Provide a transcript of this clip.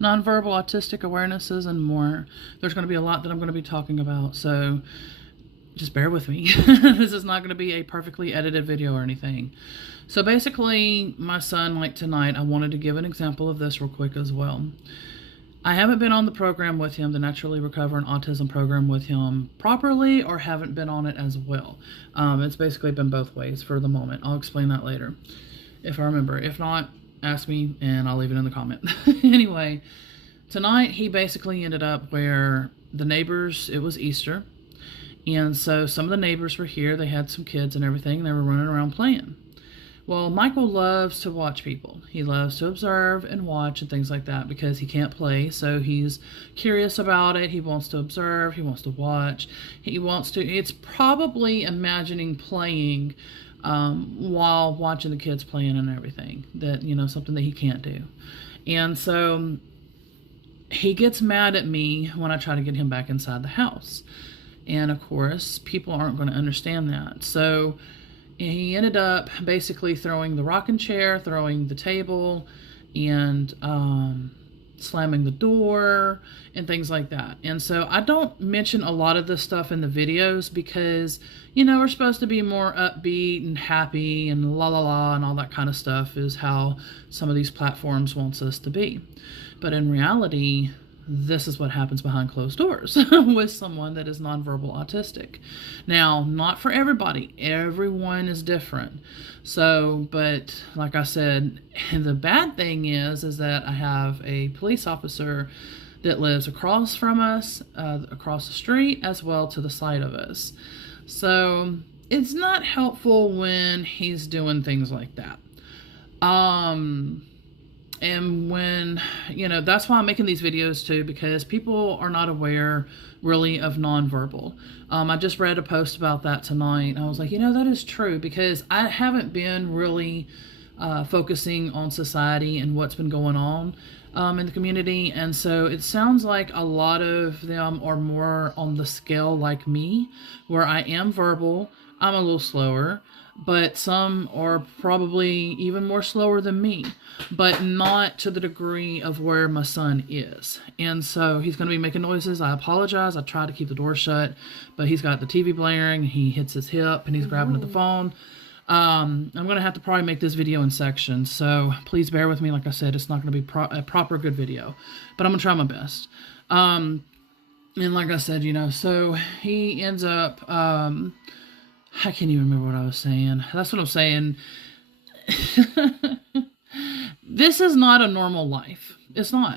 nonverbal autistic awarenesses, and more. There's going to be a lot that I'm going to be talking about, so just bear with me. This is not going to be a perfectly edited video or anything. So basically, my son, like tonight, I wanted to give an example of this real quick as well. I haven't been on the program with him, the Naturally Recover an Autism program with him properly, or haven't been on it as well. It's basically been both ways for the moment. I'll explain that later if I remember. If not, ask me and I'll leave it in the comment. Anyway, tonight he basically ended up where the neighbors, it was Easter, and so some of the neighbors were here. They had some kids and everything. They were running around playing. Well, Michael loves to watch people. He loves to observe and watch and things like that because he can't play, so he's curious about it. He wants to observe. He wants to watch. He wants to, it's probably imagining playing while watching the kids playing and everything, that, you know, something that he can't do. And so he gets mad at me when I try to get him back inside the house. And of course, people aren't going to understand that. So he ended up basically throwing the rocking chair, throwing the table, and slamming the door and things like that. And so I don't mention a lot of this stuff in the videos because, you know, we're supposed to be more upbeat and happy and la la la and all that kind of stuff is how some of these platforms wants us to be. But in reality, this is what happens behind closed doors with someone that is nonverbal autistic. Now, not for everybody. Everyone is different. So, but like I said, the bad thing is that I have a police officer that lives across from us, across the street, as well to the side of us. So it's not helpful when he's doing things like that. And when, you know, that's why I'm making these videos too, because people are not aware really of nonverbal. I just read a post about that tonight. I was like, you know, that is true, because I haven't been really focusing on society and what's been going on in the community. And so it sounds like a lot of them are more on the scale like me, where I am verbal, I'm a little slower, but some are probably even more slower than me, but not to the degree of where my son is. And so he's going to be making noises. I apologize. I tried to keep the door shut, but he's got the TV blaring. He hits his hip and he's grabbing at the phone. I'm going to have to probably make this video in sections, so please bear with me. Like I said, it's not going to be a proper good video, but I'm going to try my best. And like I said, you know, so he ends up, I can't even remember what I was saying. That's what I'm saying. This is not a normal life. It's not.